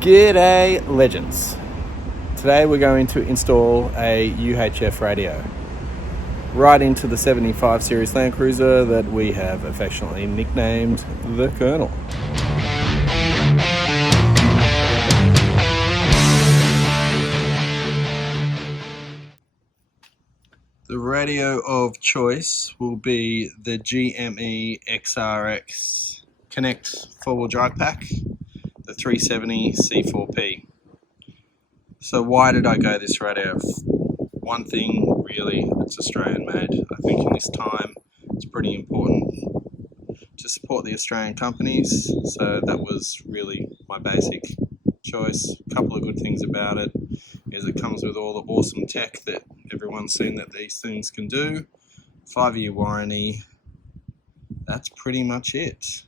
G'day legends. Today we're going to install a UHF radio right into the 75 series Landcruiser that we have affectionately nicknamed the Colonel. The radio of choice will be the GME XRS Connect 4-wheel drive pack, the 370 C4P. So why did I go this radio? One thing, really, it's Australian made. I think in this time it's pretty important to support the Australian companies, so that was really my basic choice. A couple of good things about it is it comes with all the awesome tech that everyone's seen that these things can do. 5-year warranty. That's pretty much it.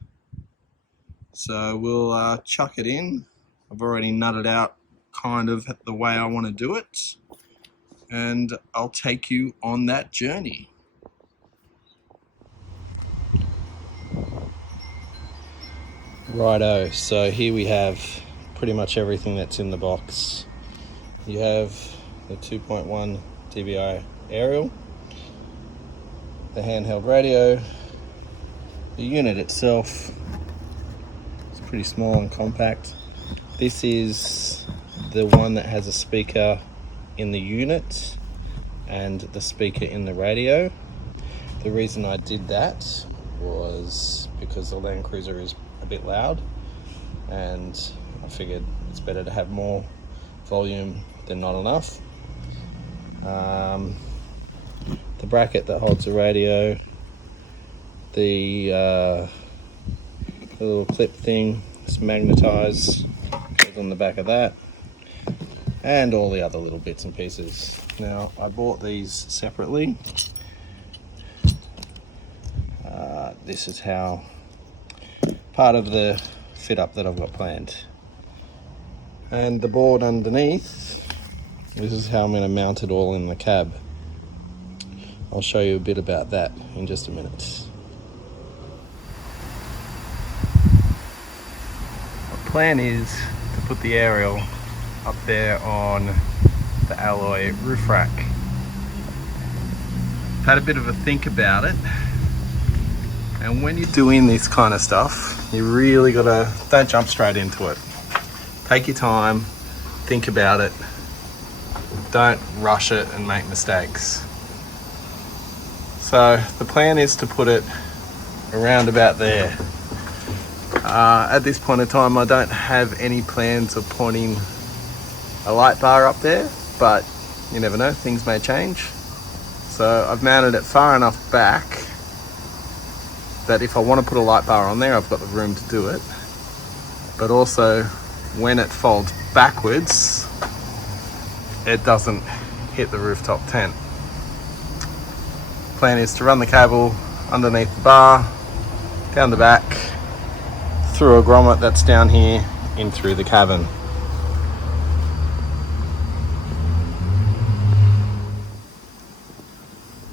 So we'll chuck it in. I've already nutted out kind of the way I want to do it, and I'll take you on that journey. Righto, so here we have pretty much everything that's in the box. You have the 2.1 dBi aerial, the handheld radio, the unit itself. It's pretty small and compact. This is the one that has a speaker in the unit and the speaker in the radio. The reason I did that was because the Landcruiser is a bit loud, and I figured it's better to have more volume than not enough. The bracket that holds the radio, the little clip thing, it's magnetized, goes on the back of that, and all the other little bits and pieces. Now, I bought these separately. This is how part of the fit up that I've got planned. And the board underneath, this is how I'm going to mount it all in the cab. I'll show you a bit about that in just a minute. The plan is to put the aerial up there on the alloy roof rack. I've had a bit of a think about it, and when you're doing this kind of stuff, you really gotta, don't jump straight into it. Take your time, think about it, don't rush it and make mistakes. So the plan is to put it around about there. At this point in time, I don't have any plans of pointing a light bar up there, but you never know, things may change. So I've mounted it far enough back that if I want to put a light bar on there, I've got the room to do it. But also, when it folds backwards, it doesn't hit the rooftop tent. Plan is to run the cable underneath the bar, down the back, through a grommet that's down here, in through the cabin.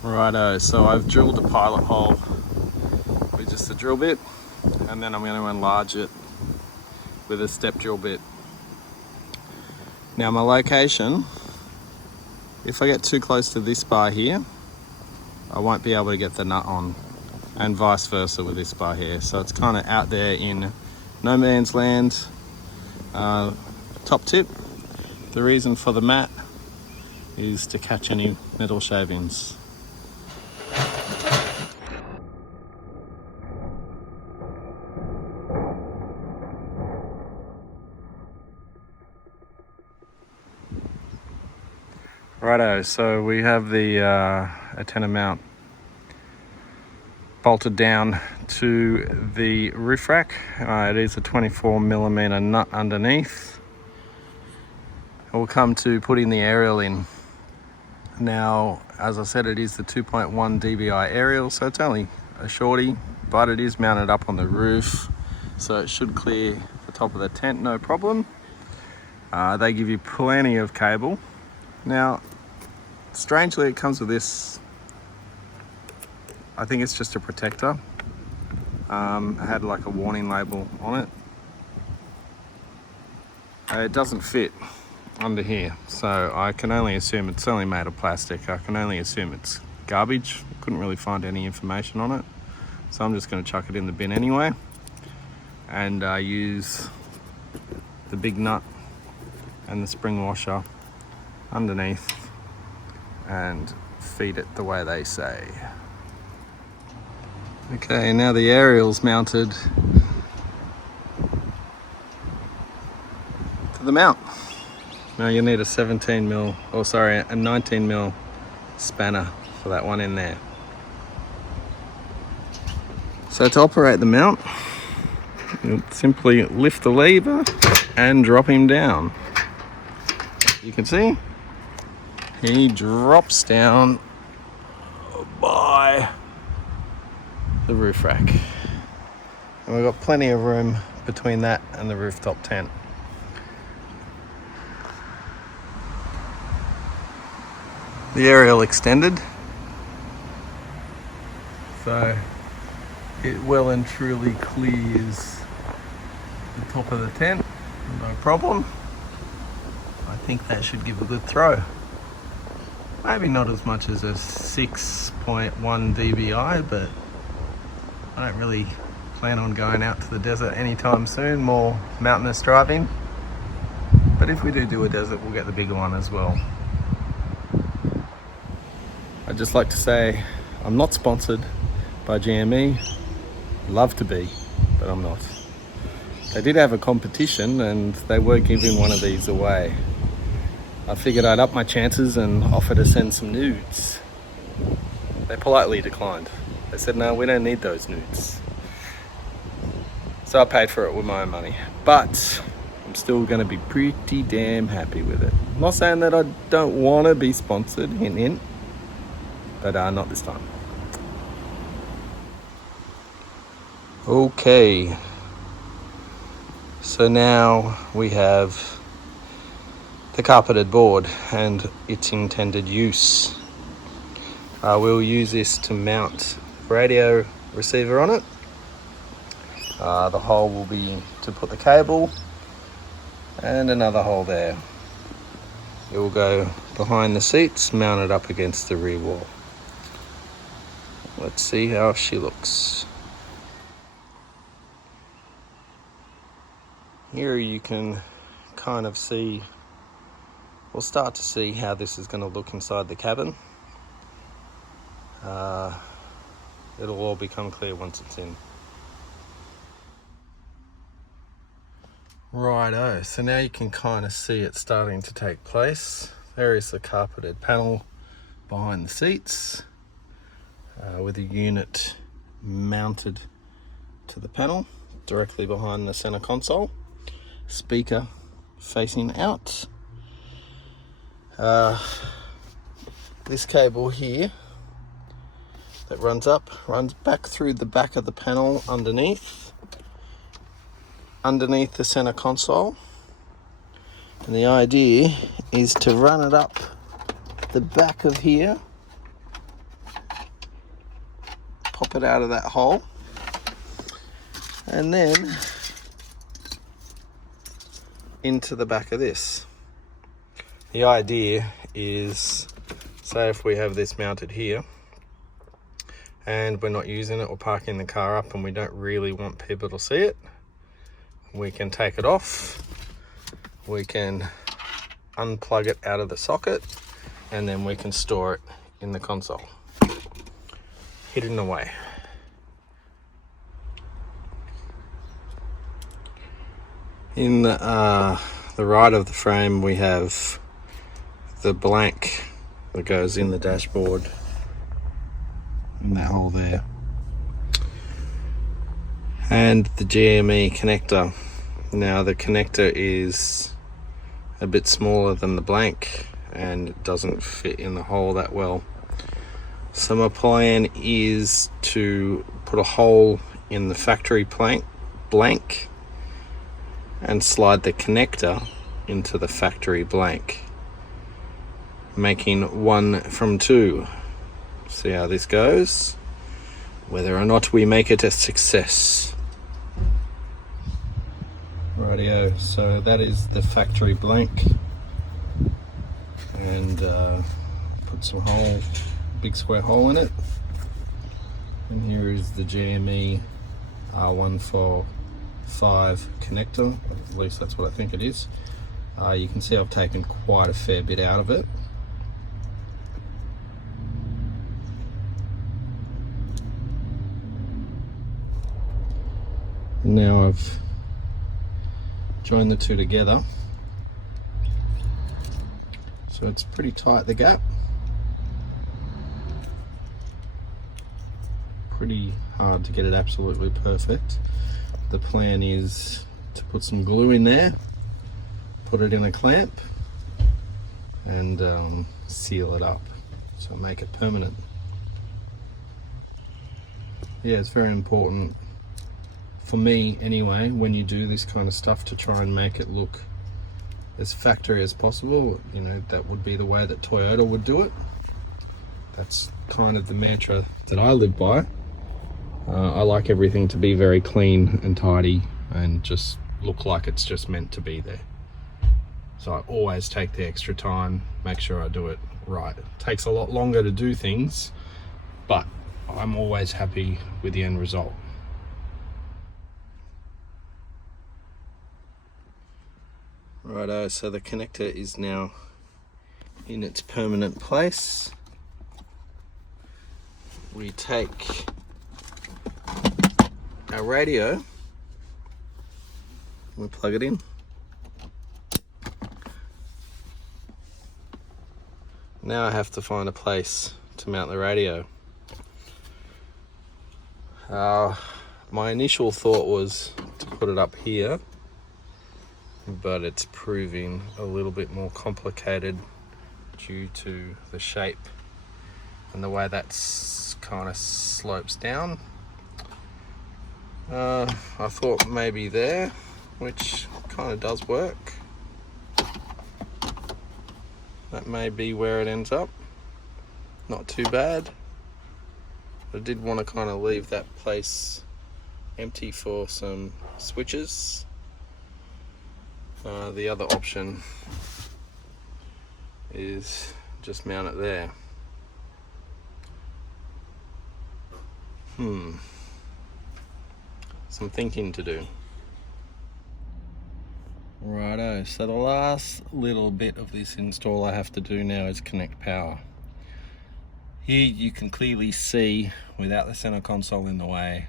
Righto, so I've drilled a pilot hole with just a drill bit, and then I'm going to enlarge it with a step drill bit. Now my location, if I get too close to this bar here, I won't be able to get the nut on, and vice versa with this bar here. So it's kind of out there in no man's land. Top tip, the reason for the mat is to catch any metal shavings. Righto, so we have the antenna mount bolted down to the roof rack. It is a 24mm nut underneath. We'll come to putting the aerial in. Now, as I said, it is the 2.1 dBi aerial, so it's only a shorty, but it is mounted up on the roof, so it should clear the top of the tent, no problem. They give you plenty of cable. Now, strangely, it comes with this, I think it's just a protector. It had like a warning label on it. It doesn't fit under here, so I can only assume it's only made of plastic. I can only assume it's garbage. Couldn't really find any information on it, so I'm just going to chuck it in the bin anyway and use the big nut and the spring washer underneath and feed it the way they say. Okay, now the aerial's mounted to the mount. Now you need a 19mm spanner for that one in there. So to operate the mount, you'll simply lift the lever and drop him down. You can see he drops down by the roof rack. And we've got plenty of room between that and the rooftop tent. The aerial extended, so it well and truly clears the top of the tent, no problem. I think that should give a good throw. Maybe not as much as a 6.1 dBi, but I don't really plan on going out to the desert anytime soon, more mountainous driving. But if we do a desert, we'll get the bigger one as well. I'd just like to say I'm not sponsored by GME. Love to be, but I'm not. They did have a competition and they were giving one of these away. I figured I'd up my chances and offer to send some nudes. They politely declined. They said, no, we don't need those nudes. So I paid for it with my own money. But I'm still going to be pretty damn happy with it. I'm not saying that I don't want to be sponsored, hint hint, but not this time. Okay. So now we have the carpeted board and its intended use. We'll use this to mount radio receiver on it. The hole will be to put the cable and another hole there. It will go behind the seats, mounted up against the rear wall. Let's see how she looks. Here you can kind of see, we'll start to see how this is going to look inside the cabin. It'll all become clear once it's in. Righto, so now you can kind of see it starting to take place. There is the carpeted panel behind the seats with a unit mounted to the panel directly behind the center console. Speaker facing out. This cable here that runs back through the back of the panel underneath the center console, and the idea is to run it up the back of here, pop it out of that hole, and then into the back of this. The idea is, say if we have this mounted here and we're not using it, we're parking the car up and we don't really want people to see it, we can take it off, we can unplug it out of the socket, and then we can store it in the console, hidden away. In the right of the frame we have the blank that goes in the dashboard in that hole there, and the GME connector. Now the connector is a bit smaller than the blank and it doesn't fit in the hole that well. So my plan is to put a hole in the factory blank and slide the connector into the factory blank, making 1 from 2. See how this goes, whether or not we make it a success. Right. Rightio, so that is the factory blank, and put some big square hole in it, and here is the GME R145 connector, at least that's what I think it is. You can see I've taken quite a fair bit out of it. Now I've joined the two together, so it's pretty tight, the gap. Pretty hard to get it absolutely perfect. The plan is to put some glue in there, put it in a clamp, and seal it up, so make it permanent. Yeah, it's very important, for me anyway, when you do this kind of stuff, to try and make it look as factory as possible. You know, that would be the way that Toyota would do it. That's kind of the mantra that I live by. I like everything to be very clean and tidy and just look like it's just meant to be there. So I always take the extra time, make sure I do it right. It takes a lot longer to do things, but I'm always happy with the end result. Righto, so the connector is now in its permanent place. We take our radio, we plug it in. Now I have to find a place to mount the radio. My initial thought was to put it up here, but it's proving a little bit more complicated due to the shape and the way that's kind of slopes down. I thought maybe there, which kind of does work. That may be where it ends up. Not too bad. I did want to kind of leave that place empty for some switches. The other option is just mount it there. Some thinking to do. Righto, so the last little bit of this install I have to do now is connect power. Here you can clearly see, without the center console in the way,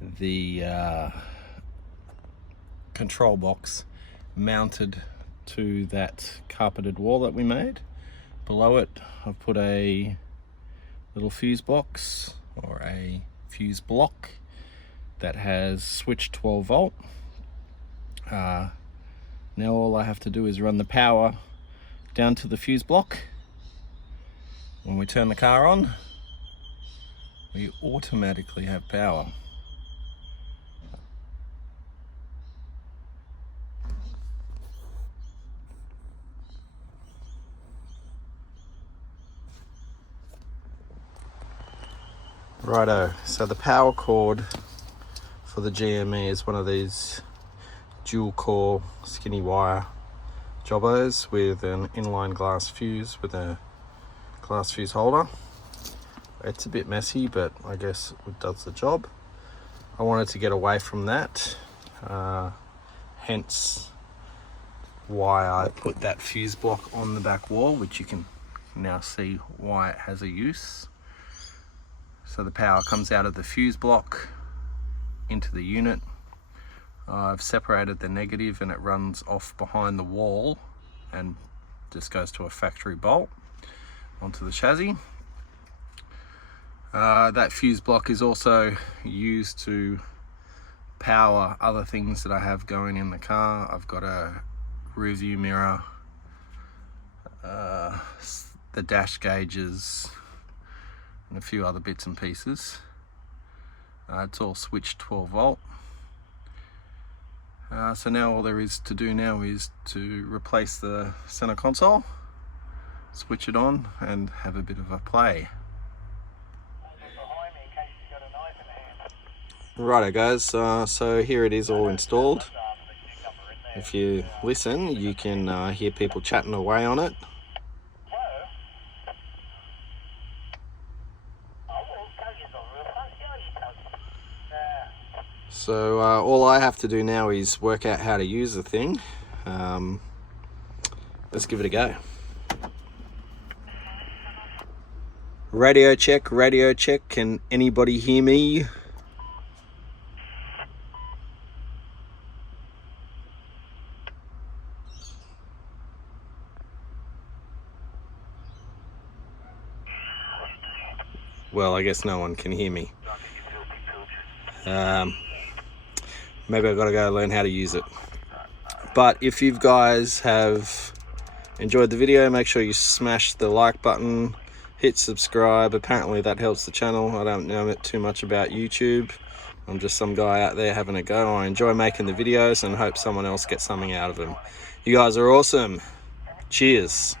the control box mounted to that carpeted wall that we made. Below it I've put a little fuse box, or a fuse block, that has switched 12 volt. Now all I have to do is run the power down to the fuse block. When we turn the car on, we automatically have power. Righto, so the power cord for the GME is one of these dual core skinny wire jobbos with an inline glass fuse with a glass fuse holder. It's a bit messy, but I guess it does the job. I wanted to get away from that, hence why I put that fuse block on the back wall, which you can now see why it has a use. So the power comes out of the fuse block into the unit. I've separated the negative and it runs off behind the wall and just goes to a factory bolt onto the chassis. That fuse block is also used to power other things that I have going in the car. I've got a rear view mirror, the dash gauges, and a few other bits and pieces. It's all switched 12 volt. So now all there is to do now is to replace the center console, switch it on, and have a bit of a play. Righto guys, so here it is all installed. if you listen, you can hear people chatting away on it. So all I have to do now is work out how to use the thing. Let's give it a go. Radio check, radio check. Can anybody hear me? Well, I guess no one can hear me. Maybe I've got to go learn how to use it. But if you guys have enjoyed the video, make sure you smash the like button, hit subscribe. Apparently that helps the channel. I don't know too much about YouTube. I'm just some guy out there having a go. I enjoy making the videos and hope someone else gets something out of them. You guys are awesome. Cheers.